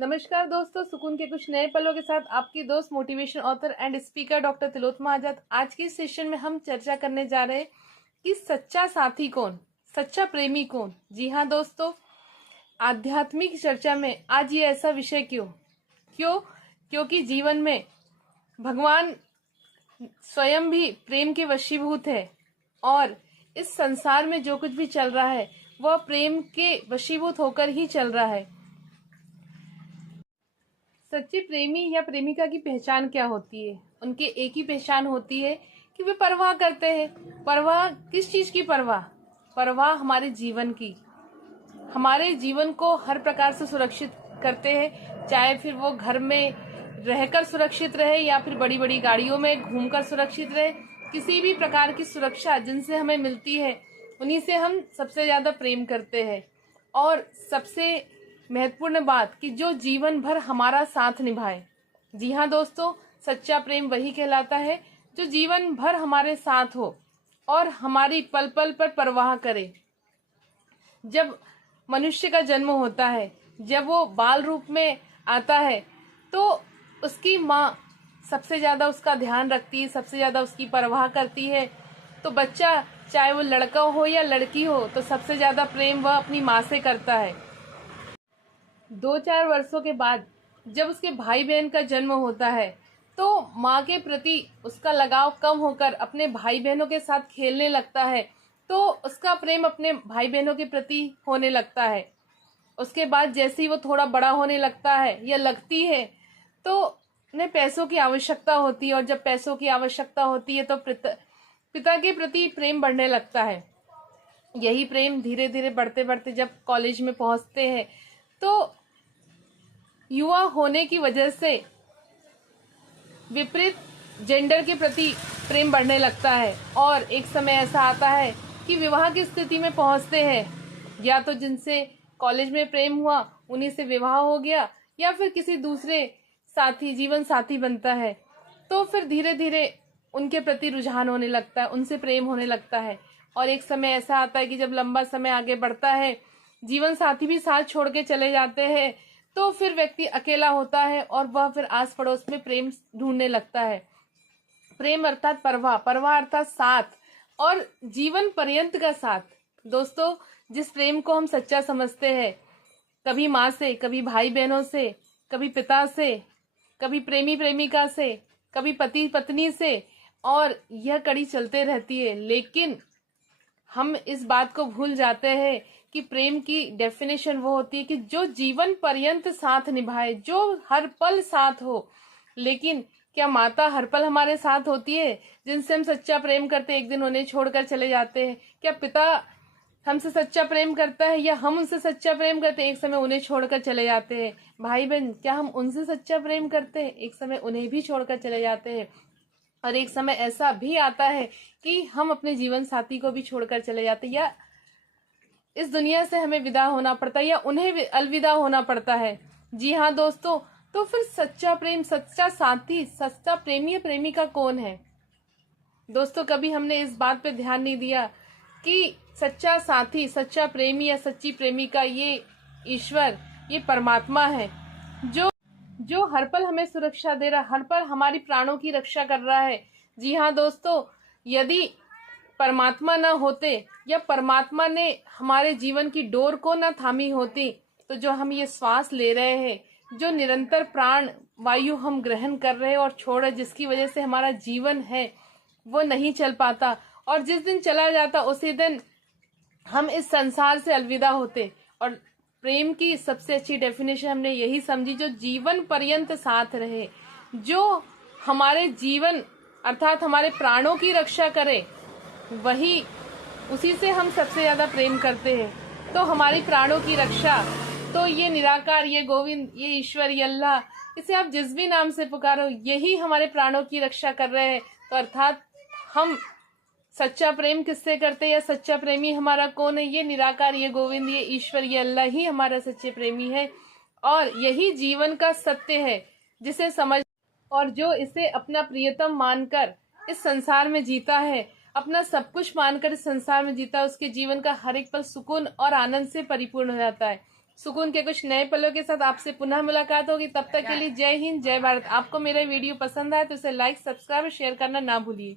नमस्कार दोस्तों, सुकून के कुछ नए पलों के साथ आपकी दोस्त motivation author and speaker doctor Tilottama Azad. आज की सेशन में हम चर्चा करने जा रहे हैं कि सच्चा साथी कौन, सच्चा प्रेमी कौन। जी हाँ दोस्तों, आध्यात्मिक चर्चा में आज ये ऐसा विषय क्योंकि जीवन में भगवान स्वयं भी प्रेम के वशीभूत है और इस संसार में जो कुछ भी चल रहा है वह प्रेम के वशीभूत होकर ही चल रहा है। सच्चे प्रेमी या प्रेमिका की पहचान क्या होती है? उनके एक ही पहचान होती है कि वे परवाह करते हैं। परवाह किस चीज की परवाह? परवाह हमारे जीवन की। हमारे जीवन को हर प्रकार से सुरक्षित करते हैं, चाहे फिर वो घर में रहकर सुरक्षित रहे या फिर बड़ी बड़ी गाड़ियों में घूमकर सुरक्षित रहे। किसी भी प्रकार की सुरक्षा जिनसे हमें मिलती है उन्हीं से हम सबसे ज्यादा प्रेम करते हैं। और सबसे महत्वपूर्ण बात कि जो जीवन भर हमारा साथ निभाए। जी हाँ दोस्तों, सच्चा प्रेम वही कहलाता है जो जीवन भर हमारे साथ हो और हमारी पल पल पर परवाह करे। जब मनुष्य का जन्म होता है, जब वो बाल रूप में आता है, तो उसकी माँ सबसे ज्यादा उसका ध्यान रखती है, सबसे ज्यादा उसकी परवाह करती है। तो बच्चा चाहे वो लड़का हो या लड़की हो, तो सबसे ज्यादा प्रेम वह अपनी माँ से करता है। 2-4 वर्षों के बाद जब उसके भाई बहन का जन्म होता है तो माँ के प्रति उसका लगाव कम होकर अपने भाई बहनों के साथ खेलने लगता है, तो उसका प्रेम अपने भाई बहनों के प्रति होने लगता है। उसके बाद जैसे ही वो थोड़ा बड़ा होने लगता है या लगती है तो उन्हें पैसों की आवश्यकता होती है, और जब पैसों की आवश्यकता होती है तो पिता के प्रति प्रेम बढ़ने लगता है। यही प्रेम धीरे धीरे बढ़ते बढ़ते जब कॉलेज में पहुंचते हैं तो युवा होने की वजह से विपरीत जेंडर के प्रति प्रेम बढ़ने लगता है, और एक समय ऐसा आता है कि विवाह की स्थिति में पहुंचते हैं। या तो जिनसे कॉलेज में प्रेम हुआ उन्हीं से विवाह हो गया, या फिर किसी दूसरे जीवन साथी बनता है, तो फिर धीरे धीरे उनके प्रति रुझान होने लगता है, उनसे प्रेम होने लगता है। और एक समय ऐसा आता है कि जब लंबा समय आगे बढ़ता है, जीवन साथी भी साथ छोड़ के चले जाते हैं, तो फिर व्यक्ति अकेला होता है और वह फिर आस पड़ोस में प्रेम ढूंढने लगता है। प्रेम अर्थात परवाह, परवाह अर्थात साथ, और जीवन पर्यंत का साथ। दोस्तों, जिस प्रेम को हम सच्चा समझते हैं, कभी माँ से, कभी भाई बहनों से, कभी पिता से, कभी प्रेमी प्रेमिका से, कभी पति पत्नी से, और यह कड़ी चलते रहती है। लेकिन हम इस बात को भूल जाते हैं कि प्रेम की डेफिनेशन वो होती है कि जो जीवन पर्यंत साथ निभाए, जो हर पल साथ हो। लेकिन क्या माता हर पल हमारे साथ होती है? जिनसे हम सच्चा प्रेम करते हैं एक दिन उन्हें छोड़कर चले जाते हैं। क्या पिता हमसे सच्चा प्रेम करता है या हम उनसे सच्चा प्रेम करते हैं, एक समय उन्हें छोड़कर चले जाते हैं? भाई बहन, क्या हम उनसे सच्चा प्रेम करते हैं, एक समय उन्हें भी छोड़कर चले जाते हैं? और एक समय ऐसा भी आता है कि हम अपने जीवन साथी को भी छोड़कर चले जाते हैं, या इस दुनिया से हमें विदा होना पड़ता है, या उन्हें अलविदा होना पड़ता है। जी हाँ दोस्तों, तो फिर सच्चा प्रेम, सच्चा साथी, सच्चा प्रेमी या प्रेमिका कौन है? दोस्तों, कभी हमने इस बात पे ध्यान नहीं दिया कि सच्चा साथी, सच्चा प्रेमी या सच्ची प्रेमिका ये ईश्वर, ये परमात्मा है जो हर पल हमें सुरक्षा दे रहा है, हर पल हमारी प्राणों की रक्षा कर रहा है। जी हाँ दोस्तों, यदि परमात्मा न होते या परमात्मा ने हमारे जीवन की डोर को न थामी होती, तो जो हम ये श्वास ले रहे हैं, जो निरंतर प्राण वायु हम ग्रहण कर रहे हैं और छोड़ रहे, जिसकी वजह से हमारा जीवन है वो नहीं चल पाता, और जिस दिन चला जाता उसी दिन हम इस संसार से अलविदा होते। और प्रेम की सबसे अच्छी डेफिनेशन हमने यही समझी, जो जीवन पर्यंत साथ रहे, जो हमारे जीवन अर्थात हमारे प्राणों की रक्षा करे, वही उसी से हम सबसे ज्यादा प्रेम करते हैं। तो हमारी प्राणों की रक्षा तो ये निराकार, ये गोविंद, ये ईश्वर, ये अल्लाह, इसे आप जिस भी नाम से पुकारो, यही हमारे प्राणों की रक्षा कर रहे हैं। तो अर्थात हम सच्चा प्रेम किससे करते हैं, या सच्चा प्रेमी हमारा कौन है? ये निराकार, ये गोविंद, ये ईश्वर, ये अल्लाह ही हमारा सच्चे प्रेमी है। और यही जीवन का सत्य है जिसे समझ और जो इसे अपना प्रियतम मानकर इस संसार में जीता है, अपना सब कुछ मानकर इस संसार में जीता, उसके जीवन का हर एक पल सुकून और आनंद से परिपूर्ण हो जाता है। सुकून के कुछ नए पलों के साथ आपसे पुनः मुलाकात होगी। तब तक के लिए जय हिंद, जय भारत। आपको मेरा वीडियो पसंद आए तो इसे लाइक, सब्सक्राइब और शेयर करना ना भूलिए।